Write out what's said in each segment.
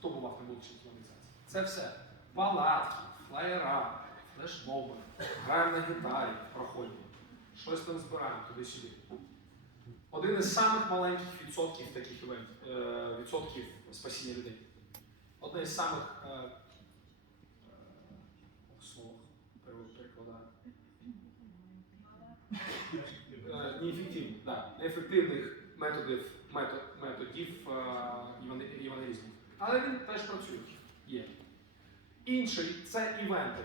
Хто бував на вуличній евангелізації? Це все. Палатки, флаєра, флешмоби, граємо на гітарі, проходимо. Щось там збираємо туди-сюди. Один із самих маленьких відсотків таких е, відсотків спасіння людей. Одне із самих е, е, словах перекладаю. Е, Неефективних, методів, методів. Але він теж працює. Є. Інший це івенти.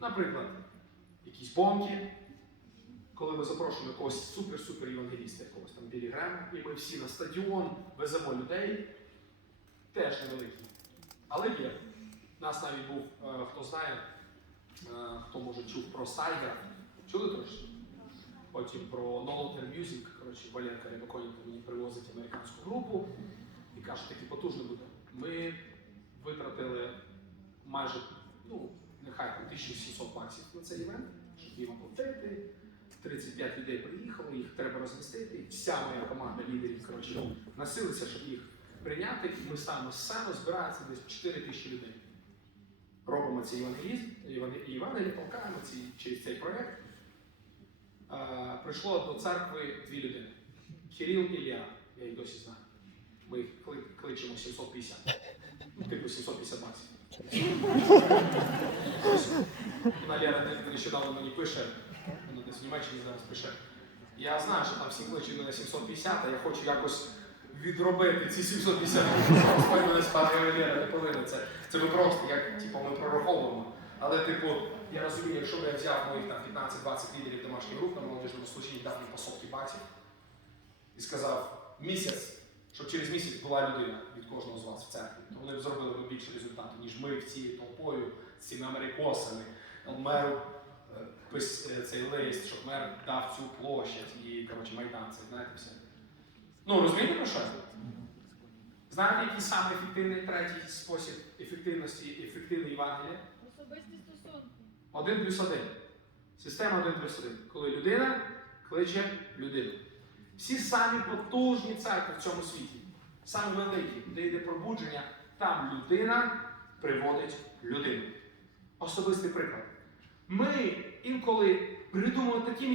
Наприклад, якісь бомки, коли ми запрошуємо якогось супер-супер євангеліста, якогось там Білі Грема, і ми всі на стадіон веземо людей, теж невеликі. Але є. Нас навіть був, е, хто знає, е, хто може чув про Сайгер. Чули точно? Потім про No Longer Music. Коротше, Валерка Рябоконенко мені привозить американську групу і каже, такий потужний буде. Ми витратили майже, ну, нехай 1700 баксів на цей івент, щоб їм оплатити. 35 людей приїхало, їх треба розмістити. Вся моя команда лідерів коротше, носилися, щоб їх прийняти. Ми ставимо сцену, збирається десь 4 тисячі людей. Робимо Єван- Євангелії, толкаємо ці, через цей проект. А, прийшло до церкви дві людини. Кирил і Ілля, я їх досі знаю. Ми їх кличемо 750. Ну, типу 750 баксів. Вона нещодавно мені пише, вона десь в Німеччині зараз пише. Я знаю, що там всі кличуть на 750, а я хочу якось відробити ці 750. Господь мене не повинен це. Це ми просто, як типу, ми прораховуємо. Але, типу, я розумію, якщо б я взяв моїх там 15-20 лідерів домашніх груп на молодіжному служінні, дав їм по сотки баксів і сказав місяць, щоб через місяць була людина від кожного з вас в церкві, то вони б зробили б більше результату, ніж ми в цій толпою з цими америкосами. Меру е, е, цей лист, щоб мер дав цю площадь і коротше, майдан, це знаєте все. Ну, розумієте про що? Знаєте, який саме ефективний третій спосіб ефективності, ефективної Євангелія? Особисті стосунки. Один плюс один. Система один плюс один. Коли людина кличе людину. Всі самі потужні церкви в цьому світі, самі великі, де йде пробудження, там людина приводить людину. Особистий приклад. Ми інколи придумуємо такі